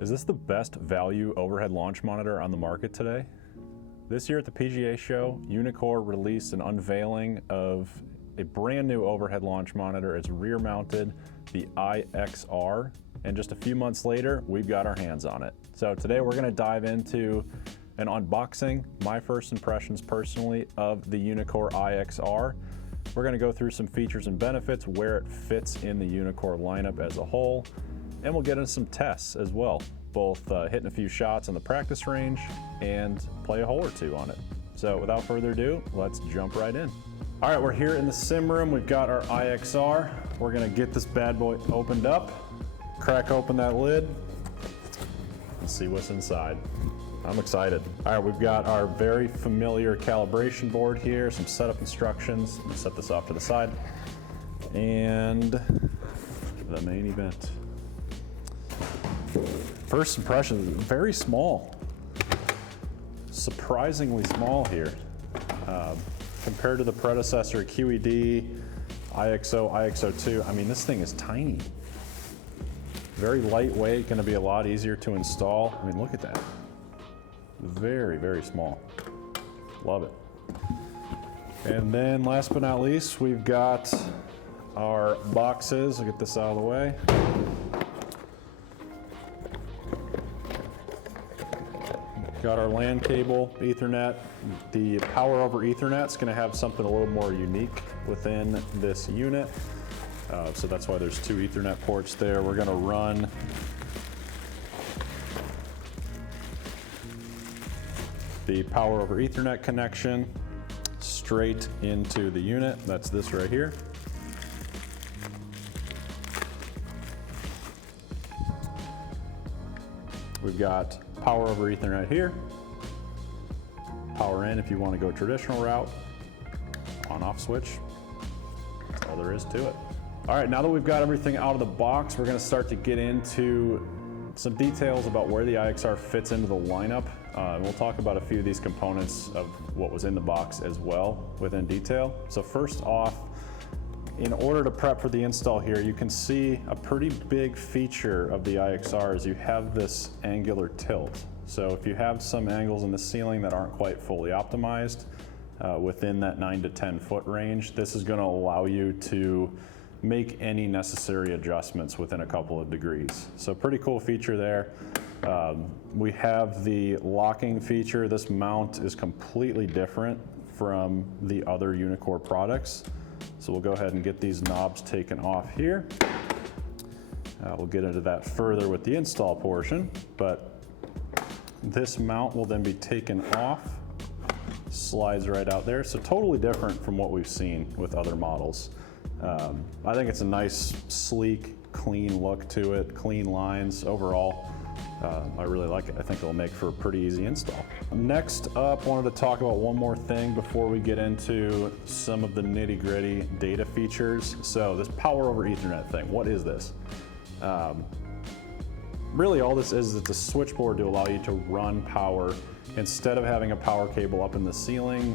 Is this the best value overhead launch monitor on the market today? This year at the PGA show, Uneekor released an unveiling of a brand new overhead launch monitor. It's rear mounted, the IXR, and just a few months later, we've got our hands on it. So today we're gonna dive into an unboxing, my first impressions personally of the Uneekor IXR. We're gonna go through some features and benefits, where it fits in the Uneekor lineup as a whole, and we'll get into some tests as well, both hitting a few shots on the practice range and play a hole or two on it. So without further ado, let's jump right in. All right, we're here in the sim room. We've got our IXR. We're gonna get this bad boy opened up, crack open that lid, and see what's inside. I'm excited. All right, we've got our very familiar calibration board here, some setup instructions. Let me set this off to the side. And the main event. First impression, very small. Surprisingly small here. Compared to the predecessor QED, IXO, IXO2, I mean, this thing is tiny. Very lightweight, gonna be a lot easier to install. I mean, look at that. Very, very small. Love it. And then last but not least, we've got our boxes. I'll get this out of the way. Got our LAN cable, Ethernet. The power over Ethernet is going to have something a little more unique within this unit. So that's why there's two Ethernet ports there. We're going to run the power over Ethernet connection straight into the unit. That's this right here. We've got power over Ethernet here. Power in if you want to go traditional route. On-off switch. That's all there is to it. All right, now that we've got everything out of the box, we're going to start to get into some details about where the IXR fits into the lineup. We'll talk about a few of these components of what was in the box as well within detail. So first off, in order to prep for the install here, you can see a pretty big feature of the IXR is you have this angular tilt. So if you have some angles in the ceiling that aren't quite fully optimized within that 9 to 10 foot range, this is going to allow you to make any necessary adjustments within a couple of degrees. So pretty cool feature there. We have the locking feature. This mount is completely different from the other Uneekor products. So we'll go ahead and get these knobs taken off here. We'll get into that further with the install portion, but this mount will then be taken off, slides right out there. So totally different from what we've seen with other models. I think it's a nice, sleek, clean look to it, clean lines overall. I really like it. I think it'll make for a pretty easy install. Next up, wanted to talk about one more thing before we get into some of the nitty-gritty data features. So this power over Ethernet thing, what is this? Really all this is it's a switchboard to allow you to run power instead of having a power cable up in the ceiling.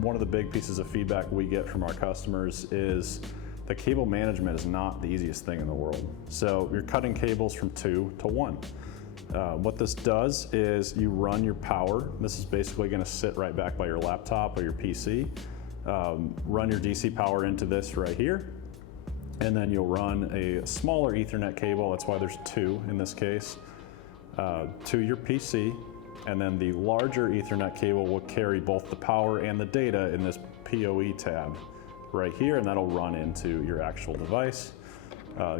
One of the big pieces of feedback we get from our customers is the cable management is not the easiest thing in the world. So you're cutting cables from 2 to 1. What this does is you run your power. This is basically going to sit right back by your laptop or your PC. Run your DC power into this right here. And then you'll run a smaller Ethernet cable, that's why there's 2 in this case, to your PC. And then the larger Ethernet cable will carry both the power and the data in this PoE tab right here, and that'll run into your actual device.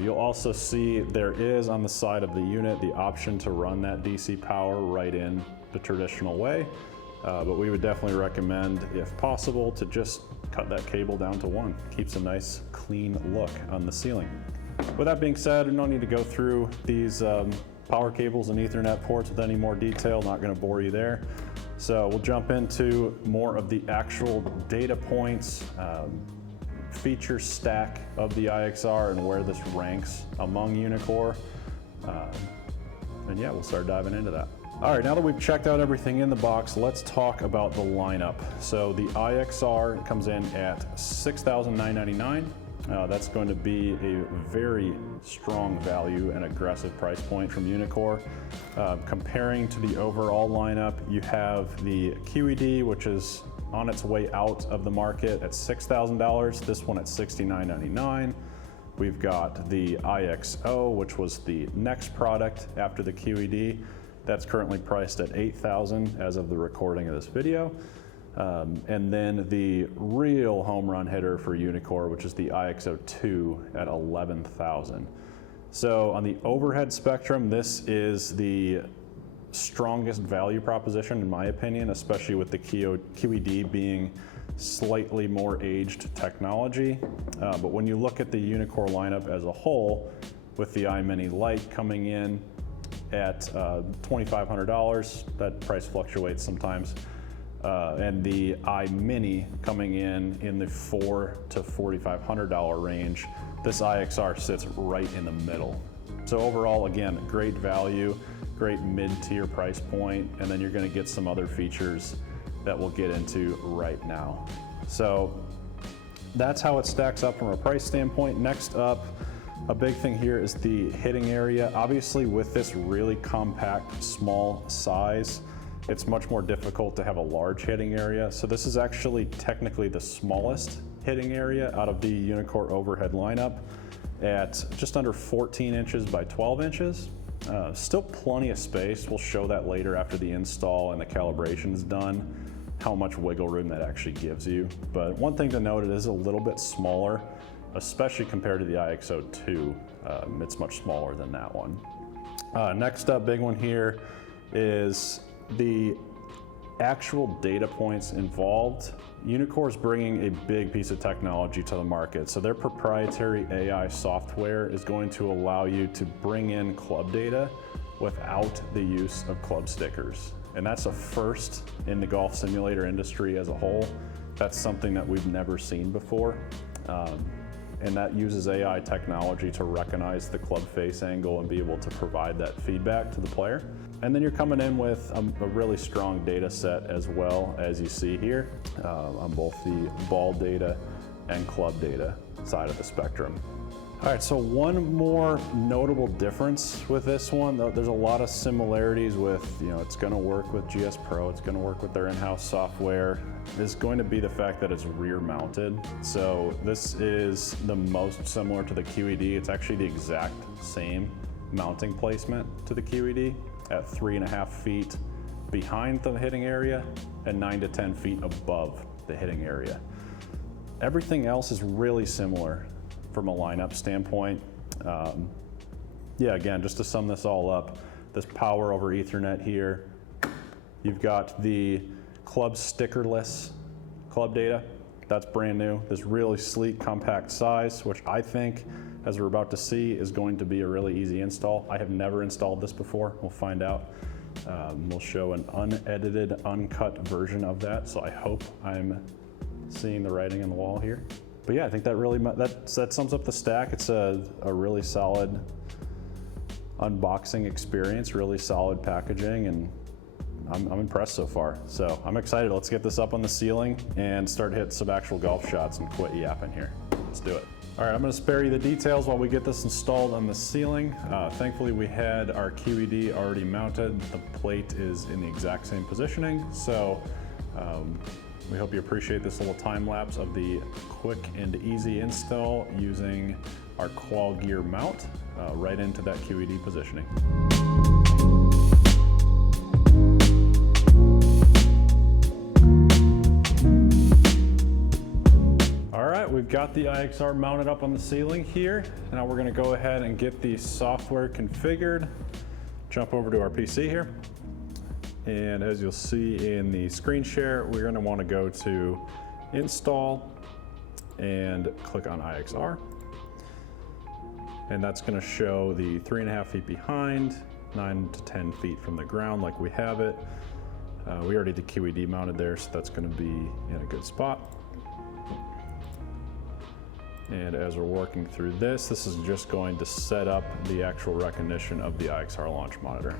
You'll also see there is on the side of the unit the option to run that DC power right in the traditional way, but we would definitely recommend, if possible, to just cut that cable down to 1. Keeps a nice clean look on the ceiling. With that being said, no need to go through these power cables and Ethernet ports with any more detail, not going to bore you there. So we'll jump into more of the actual data points, feature stack of the IXR and where this ranks among Uneekor. And yeah, we'll start diving into that. All right, now that we've checked out everything in the box, let's talk about the lineup. So the IXR comes in at $6,999. That's going to be a very strong value and aggressive price point from Uneekor. Comparing to the overall lineup, you have the QED, which is on its way out of the market at $6,000. This one at $69.99. We've got the IXO, which was the next product after the QED. That's currently priced at $8,000 as of the recording of this video. And then the real home run hitter for Uneekor, which is the IXO2 at $11,000. So on the overhead spectrum, this is the strongest value proposition in my opinion, especially with the QED being slightly more aged technology. But when you look at the Uneekor lineup as a whole, with the iMini Lite coming in at $2,500, that price fluctuates sometimes, and the iMini coming in the $4,000 to $4,500 range, this IXR sits right in the middle. So overall, again, great value, great mid-tier price point, and then you're gonna get some other features that we'll get into right now. So that's how it stacks up from a price standpoint. Next up, a big thing here is the hitting area. Obviously with this really compact, small size, it's much more difficult to have a large hitting area. So this is actually technically the smallest hitting area out of the Uneekor overhead lineup at just under 14 inches by 12 inches. Still plenty of space. We'll show that later after the install and the calibration is done, how much wiggle room that actually gives you. But one thing to note, it is a little bit smaller, especially compared to the IXO2. It's much smaller than that one. Next up, big one here is the actual data points involved. Uneekor is bringing a big piece of technology to the market. So their proprietary AI software is going to allow you to bring in club data without the use of club stickers. And that's a first in the golf simulator industry as a whole. That's something that we've never seen before. And that uses AI technology to recognize the club face angle and be able to provide that feedback to the player. And then you're coming in with a really strong data set as well, as you see here, on both the ball data and club data side of the spectrum. All right, so one more notable difference with this one, there's a lot of similarities with, it's gonna work with GS Pro, it's gonna work with their in-house software, is going to be the fact that it's rear mounted. So this is the most similar to the QED. It's actually the exact same mounting placement to the QED at 3.5 feet behind the hitting area and 9 to 10 feet above the hitting area. Everything else is really similar from a lineup standpoint. Yeah, again, just to sum this all up, this power over Ethernet here. You've got the club stickerless club data. That's brand new. This really sleek, compact size, which I think, as we're about to see, is going to be a really easy install. I have never installed this before. We'll find out. We'll show an unedited, uncut version of that. So I hope I'm seeing the writing on the wall here. But yeah, I think that really, that sums up the stack. It's a really solid unboxing experience, really solid packaging, and I'm impressed so far. So I'm excited. Let's get this up on the ceiling and start hitting some actual golf shots and quit yapping here. Let's do it. All right, I'm gonna spare you the details while we get this installed on the ceiling. Thankfully, we had our QED already mounted. The plate is in the exact same positioning. So we hope you appreciate this little time lapse of the quick and easy install using our Qual Gear mount right into that QED positioning. We've got the IXR mounted up on the ceiling here. Now we're gonna go ahead and get the software configured. Jump over to our PC here. And as you'll see in the screen share, we're gonna wanna go to Install and click on IXR. And that's gonna show the 3.5 feet behind, 9 to 10 feet from the ground like we have it. We already did QED mounted there, so that's gonna be in a good spot. And as we're working through this is just going to set up the actual recognition of the IXR launch monitor.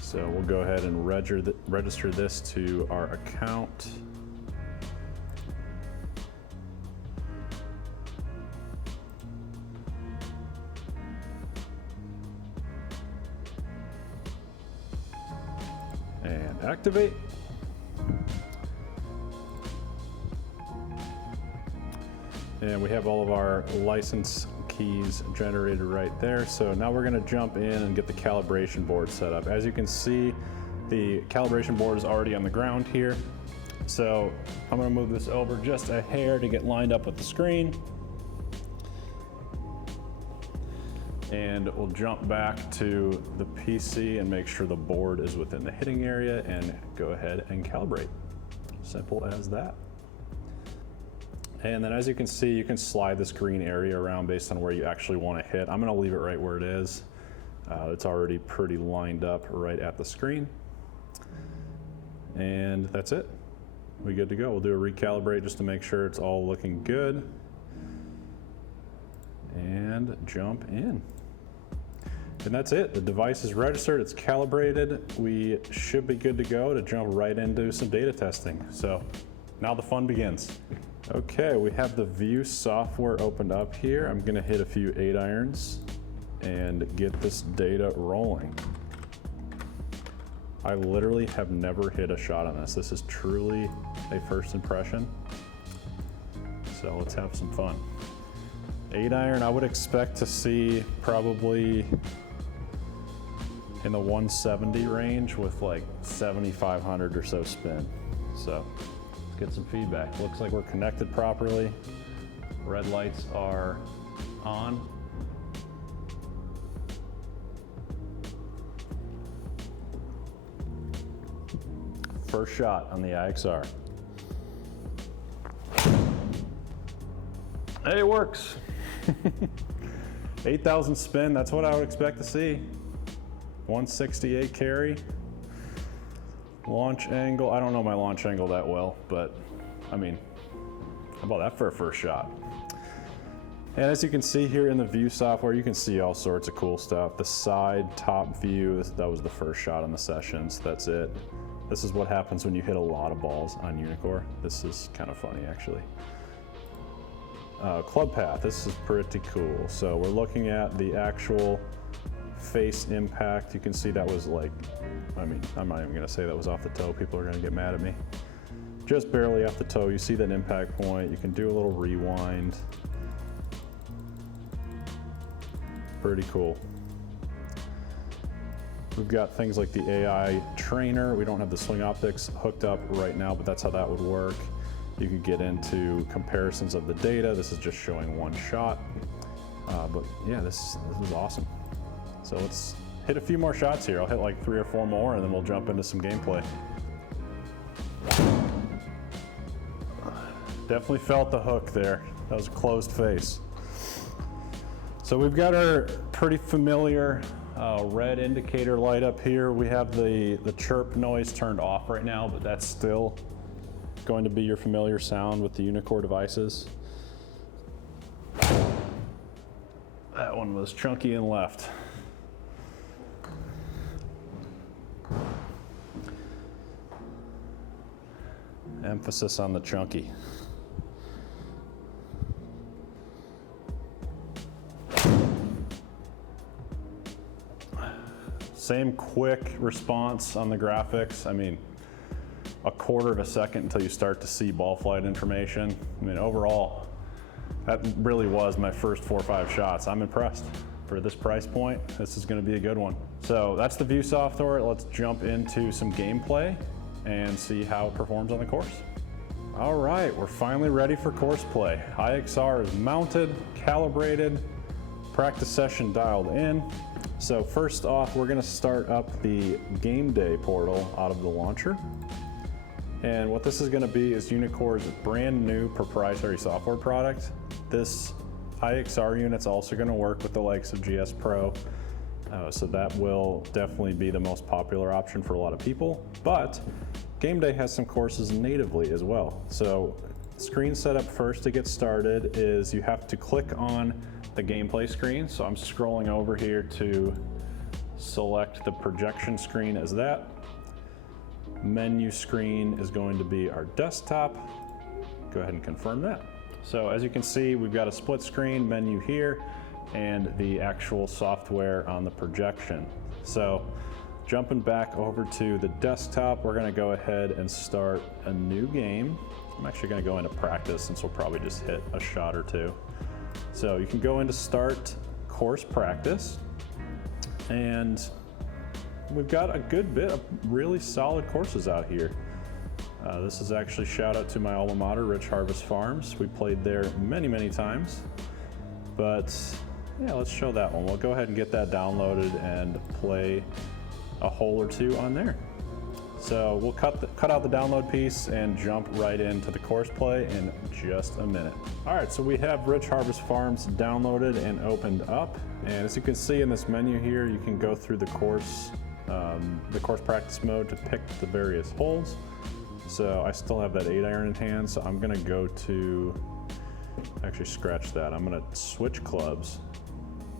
So we'll go ahead and register this to our account. activate. And we have all of our license keys generated right there. So now we're gonna jump in and get the calibration board set up. As you can see, the calibration board is already on the ground here. So I'm gonna move this over just a hair to get lined up with the screen. And we'll jump back to the PC and make sure the board is within the hitting area and go ahead and calibrate. Simple as that. And then as you can see, you can slide this green area around based on where you actually want to hit. I'm going to leave it right where it is. It's already pretty lined up right at the screen. And that's it. We're good to go. We'll do a recalibrate just to make sure it's all looking good. And jump in. And that's it. The device is registered, it's calibrated. We should be good to go to jump right into some data testing. So now the fun begins. Okay, we have the View software opened up here. I'm gonna hit a few 8-irons and get this data rolling. I literally have never hit a shot on this. This is truly a first impression. So let's have some fun. 8-iron, I would expect to see probably in the 170 range with like 7,500 or so spin. So let's get some feedback. Looks like we're connected properly. Red lights are on. First shot on the IXR. Hey, it works. 8,000 spin, that's what I would expect to see. 168 carry. Launch angle, I don't know my launch angle that well, but I mean, how about that for a first shot? And as you can see here in the View software, you can see all sorts of cool stuff. The side, top view, that was the first shot on the sessions, that's it. This is what happens when you hit a lot of balls on Uneekor. This is kind of funny, actually. Club path, this is pretty cool. So we're looking at the actual face impact. You can see that was like, I mean, I'm not even gonna say that was off the toe. People are gonna get mad at me. Just barely off the toe. You see that impact point. You can do a little rewind. Pretty cool. We've got things like the AI trainer. We don't have the swing optics hooked up right now, but that's how that would work. You can get into comparisons of the data. This is just showing one shot. But yeah, this is awesome. So let's hit a few more shots here. I'll hit like 3 or 4 more and then we'll jump into some gameplay. Definitely felt the hook there. That was a closed face. So we've got our pretty familiar red indicator light up here. We have the chirp noise turned off right now, but that's still going to be your familiar sound with the Uneekor devices. That one was chunky and left. Emphasis on the chunky. Same quick response on the graphics. I mean, a quarter of a second until you start to see ball flight information. I mean, overall, that really was my first 4 or 5 shots. I'm impressed. For this price point, this is gonna be a good one. So that's the View software. Let's jump into some gameplay and see how it performs on the course. All right, we're finally ready for course play. IXR is mounted, calibrated, practice session dialed in. So first off, we're gonna start up the GameDay portal out of the launcher. And what this is gonna be is Uneekor's brand new proprietary software product. This IXR unit's also gonna work with the likes of GS Pro. So that will definitely be the most popular option for a lot of people. But GameDay has some courses natively as well. So screen setup first to get started is you have to click on the gameplay screen. So I'm scrolling over here to select the projection screen as that. Menu screen is going to be our desktop. Go ahead and confirm that. So as you can see, we've got a split screen menu here and the actual software on the projection. So jumping back over to the desktop, we're gonna go ahead and start a new game. I'm actually gonna go into practice since we'll probably just hit a shot or two. So you can go into start course practice, and we've got a good bit of really solid courses out here. This is actually shout out to my alma mater, Rich Harvest Farms. We played there many, many times, but yeah, let's show that one. We'll go ahead and get that downloaded and play a hole or two on there. So we'll cut out the download piece and jump right into the course play in just a minute. All right, so we have Rich Harvest Farms downloaded and opened up. And as you can see in this menu here, you can go through the course practice mode to pick the various holes. So I still have that 8-iron in hand, so I'm gonna go to, actually scratch that. I'm gonna switch clubs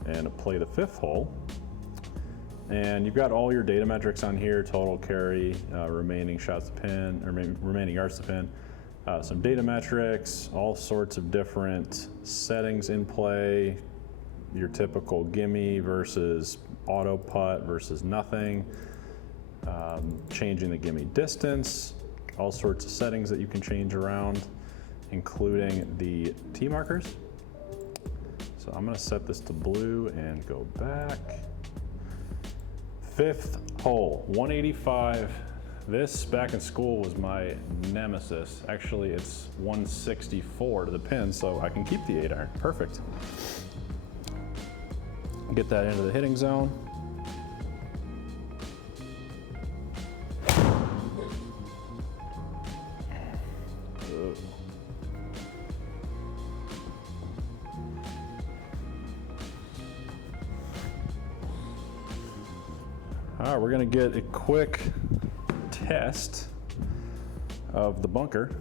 and play the 5th hole. And you've got all your data metrics on here: total carry, remaining shots to pin, or remaining yards to pin, some data metrics, all sorts of different settings in play, your typical gimme versus auto putt versus nothing, changing the gimme distance, all sorts of settings that you can change around, including the tee markers. So I'm gonna set this to blue and go back. 5th hole, 185. This back in school was my nemesis. Actually, it's 164 to the pin, so I can keep the 8-iron. Perfect. Get that into the hitting zone. All right, we're gonna get a quick test of the bunker.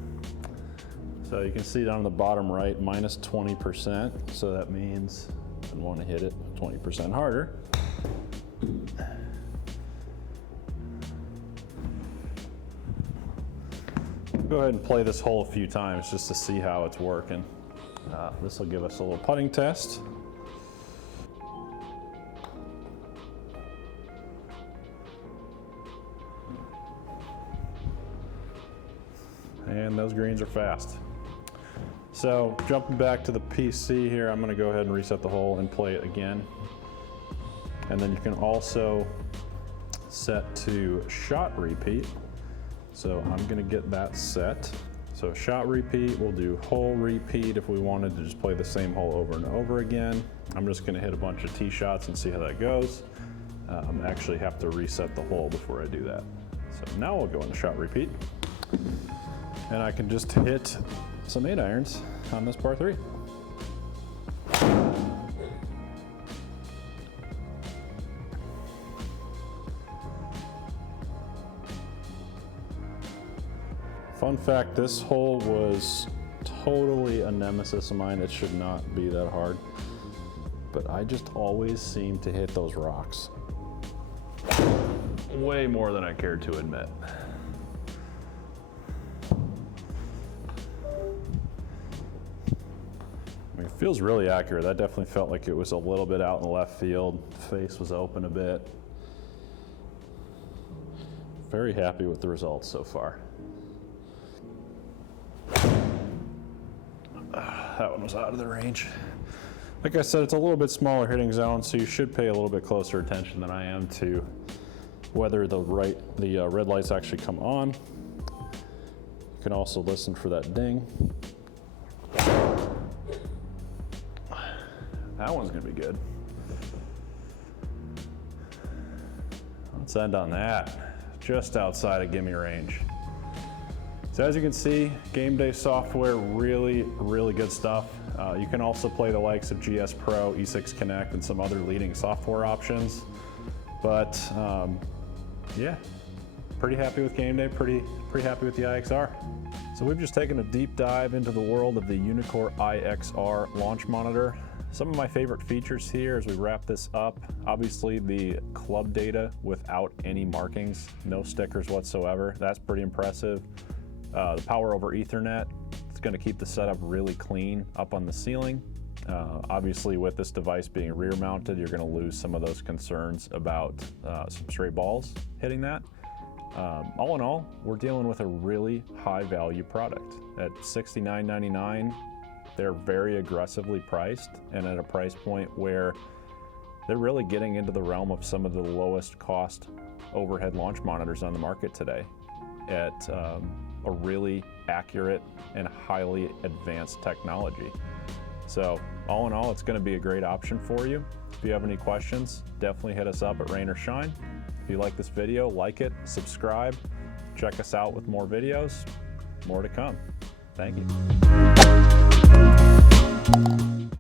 So you can see down on the bottom right, minus 20%. So that means I want to hit it 20% harder. Go ahead and play this hole a few times just to see how it's working. This will give us a little putting test. And those greens are fast. So jumping back to the PC here, I'm gonna go ahead and reset the hole and play it again. And then you can also set to shot repeat. So I'm gonna get that set. So shot repeat, we'll do hole repeat if we wanted to just play the same hole over and over again. I'm just gonna hit a bunch of tee shots and see how that goes. I actually have to reset the hole before I do that. So now we'll go into shot repeat. And I can just hit some 8-irons on this par 3. Fun fact, this hole was totally a nemesis of mine. It should not be that hard, but I just always seem to hit those rocks. Way more than I care to admit. It feels really accurate. That definitely felt like it was a little bit out in the left field. Face was open a bit. Very happy with the results so far. That one was out of the range. Like I said, it's a little bit smaller hitting zone, so you should pay a little bit closer attention than I am to whether the red lights actually come on. You can also listen for that ding. That one's gonna be good. Let's end on that. Just outside of gimme range. So as you can see, GameDay software, really, really good stuff. You can also play the likes of GS Pro, E6 Connect, and some other leading software options. But yeah, pretty happy with GameDay, pretty happy with the IXR. So we've just taken a deep dive into the world of the Uneekor IXR launch monitor. Some of my favorite features here as we wrap this up, obviously the club data without any markings, no stickers whatsoever. That's pretty impressive. The power over Ethernet, it's gonna keep the setup really clean up on the ceiling. Obviously, with this device being rear mounted, you're going to lose some of those concerns about some stray balls hitting that. All in all, we're dealing with a really high value product. At $69.99, they're very aggressively priced and at a price point where they're really getting into the realm of some of the lowest cost overhead launch monitors on the market today at a really accurate and highly advanced technology. So all in all, it's going to be a great option for you. If you have any questions, definitely hit us up at Rain or Shine. If you like this video, like it, subscribe, check us out with more videos, more to come. Thank you.